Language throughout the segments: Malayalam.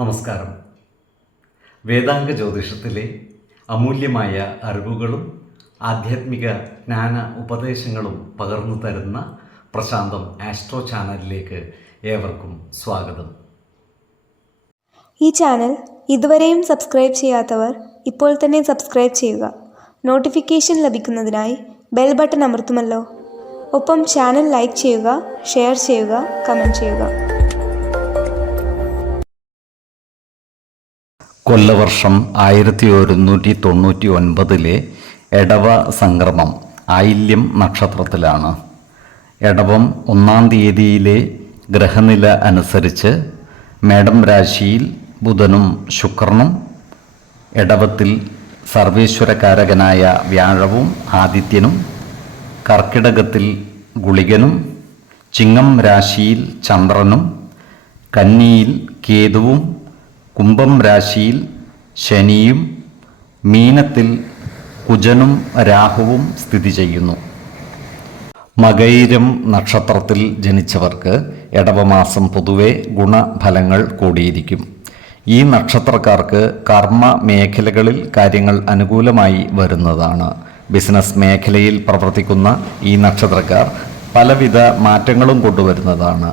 നമസ്കാരം. വേദാംഗ ജ്യോതിഷത്തിലെ അമൂല്യമായ അറിവുകളും ആധ്യാത്മിക ജ്ഞാന ഉപദേശങ്ങളും പകർന്നു തരുന്ന പ്രശാന്തം ആസ്ട്രോ ചാനലിലേക്ക് ഏവർക്കും സ്വാഗതം. ഈ ചാനൽ ഇതുവരെയും സബ്സ്ക്രൈബ് ചെയ്യാത്തവർ ഇപ്പോൾ തന്നെ സബ്സ്ക്രൈബ് ചെയ്യുക. നോട്ടിഫിക്കേഷൻ ലഭിക്കുന്നതിനായി ബെൽ ബട്ടൺ അമർത്തുമല്ലോ. ഒപ്പം ചാനൽ ലൈക്ക് ചെയ്യുക, ഷെയർ ചെയ്യുക, കമൻറ്റ് ചെയ്യുക. കൊല്ലവർഷം 1199 എടവ സംക്രമം ആയില്യം നക്ഷത്രത്തിലാണ്. എടവം 1-ാം തീയതിയിലെ ഗ്രഹനില അനുസരിച്ച് മേടം രാശിയിൽ ബുധനും ശുക്രനും, എടവത്തിൽ സർവേശ്വരകാരകനായ വ്യാഴവും ആദിത്യനും, കർക്കിടകത്തിൽ ഗുളികനും, ചിങ്ങം രാശിയിൽ ചന്ദ്രനും, കന്നിയിൽ കേതുവും, കുംഭം രാശിയിൽ ശനിയും, മീനത്തിൽ കുജനും രാഹുവും സ്ഥിതി ചെയ്യുന്നു. മകയിരം നക്ഷത്രത്തിൽ ജനിച്ചവർക്ക് എടവമാസം പൊതുവെ ഗുണഫലങ്ങൾ കൂടിയിരിക്കും. ഈ നക്ഷത്രക്കാർക്ക് കർമ്മ മേഖലകളിൽ കാര്യങ്ങൾ അനുകൂലമായി വരുന്നതാണ്. ബിസിനസ് മേഖലയിൽ പ്രവർത്തിക്കുന്ന ഈ നക്ഷത്രക്കാർ പലവിധ മാറ്റങ്ങളും കൊണ്ടുവരുന്നതാണ്.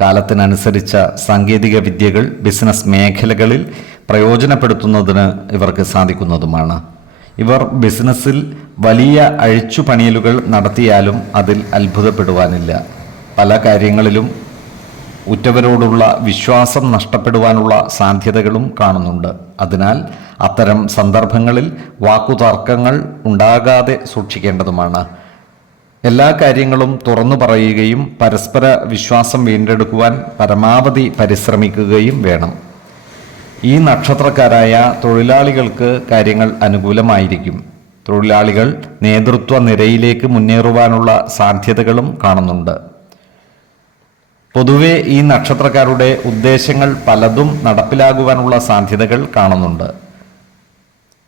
കാലത്തിനനുസരിച്ച സാങ്കേതിക വിദ്യകൾ ബിസിനസ് മേഖലകളിൽ പ്രയോജനപ്പെടുത്തുന്നതിന് ഇവർക്ക് സാധിക്കുന്നതുമാണ്. ഇവർ ബിസിനസ്സിൽ വലിയ അഴിച്ചുപണിയലുകൾ നടത്തിയാലും അതിൽ അത്ഭുതപ്പെടുവാനില്ല. പല കാര്യങ്ങളിലും ഉറ്റവരോടുള്ള വിശ്വാസം നഷ്ടപ്പെടുവാനുള്ള സാധ്യതകളും കാണുന്നുണ്ട്. അതിനാൽ അത്തരം സന്ദർഭങ്ങളിൽ വാക്കുതർക്കങ്ങൾ ഉണ്ടാകാതെ സൂക്ഷിക്കേണ്ടതുമാണ്. എല്ലാ കാര്യങ്ങളും തുറന്നു പറയുകയും പരസ്പര വിശ്വാസം വീണ്ടെടുക്കുവാൻ പരമാവധി പരിശ്രമിക്കുകയും വേണം. ഈ നക്ഷത്രക്കാരായ തൊഴിലാളികൾക്ക് കാര്യങ്ങൾ അനുകൂലമായിരിക്കും. തൊഴിലാളികൾ നേതൃത്വ നിരയിലേക്ക് മുന്നേറുവാനുള്ള സാധ്യതകളും കാണുന്നുണ്ട്. പൊതുവെ ഈ നക്ഷത്രക്കാരുടെ ഉദ്ദേശങ്ങൾ പലതും നടപ്പിലാകുവാനുള്ള സാധ്യതകൾ കാണുന്നുണ്ട്.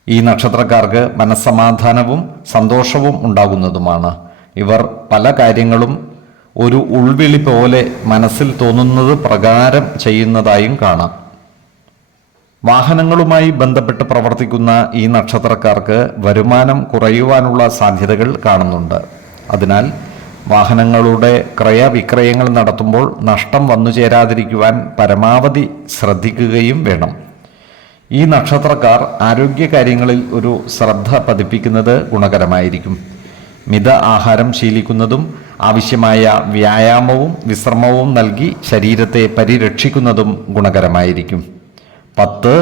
ഈ നക്ഷത്രക്കാർക്ക് മനസ്സമാധാനവും സന്തോഷവും ഉണ്ടാകുന്നതുമാണ്. ഇവർ പല കാര്യങ്ങളും ഒരു ഉൾവിളി പോലെ മനസ്സിൽ തോന്നുന്നത് പ്രകാരം ചെയ്യുന്നതായും കാണാം. വാഹനങ്ങളുമായി ബന്ധപ്പെട്ട് പ്രവർത്തിക്കുന്ന ഈ നക്ഷത്രക്കാർക്ക് വരുമാനം കുറയുവാനുള്ള സാധ്യതകൾ കാണുന്നുണ്ട്. അതിനാൽ വാഹനങ്ങളുടെ ക്രയവിക്രയങ്ങൾ നടത്തുമ്പോൾ നഷ്ടം വന്നു ചേരാതിരിക്കുവാൻ പരമാവധി ശ്രദ്ധിക്കുകയും വേണം. ഈ നക്ഷത്രക്കാർ ആരോഗ്യകാര്യങ്ങളിൽ ഒരു ശ്രദ്ധ പതിപ്പിക്കുന്നത് ഗുണകരമായിരിക്കും. മിത ആഹാരം ശീലിക്കുന്നതും ആവശ്യമായ വ്യായാമവും വിശ്രമവും നൽകി ശരീരത്തെ പരിരക്ഷിക്കുന്നതും ഗുണകരമായിരിക്കും. 10,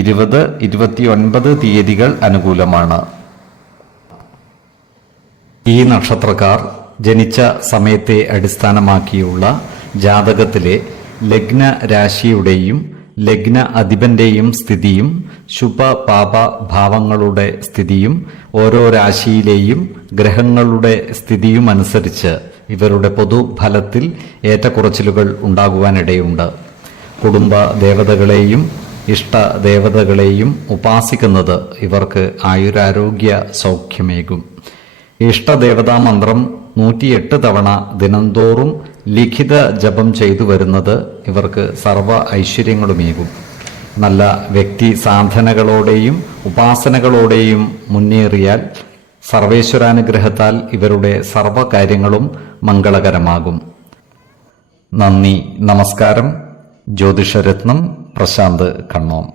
20, 29 തീയതികൾ അനുകൂലമാണ്. ഈ നക്ഷത്രക്കാർ ജനിച്ച സമയത്തെ അടിസ്ഥാനമാക്കിയുള്ള ജാതകത്തിലെ ലഗ്ന രാശിയുടെയും ലഗ്ന അധിപന്റെയും സ്ഥിതിയും ശുഭ പാപ ഭാവങ്ങളുടെ സ്ഥിതിയും ഓരോ രാശിയിലെയും ഗ്രഹങ്ങളുടെ സ്ഥിതിയും അനുസരിച്ച് ഇവരുടെ പൊതുഫലത്തിൽ ഏറ്റക്കുറച്ചിലുകൾ ഉണ്ടാകുവാനിടയുണ്ട്. കുടുംബ ദേവതകളെയും ഇഷ്ട ദേവതകളെയും ഉപാസിക്കുന്നത് ഇവർക്ക് ആയുരാരോഗ്യ സൗഖ്യമേകും. ഇഷ്ടദേവതാ മന്ത്രം 108 തവണ ദിനംതോറും ലിഖിത ജപം ചെയ്തു വരുന്നത് ഇവർക്ക് സർവ ഐശ്വര്യങ്ങളുമേകും. നല്ല വ്യക്തി സാധനകളോടെയും ഉപാസനകളോടെയും മുന്നേറിയാൽ സർവേശ്വരാനുഗ്രഹത്താൽ ഇവരുടെ സർവകാര്യങ്ങളും മംഗളകരമാകും. നന്ദി, നമസ്കാരം. ജ്യോതിഷരത്നം പ്രശാന്ത് കണ്ണോം.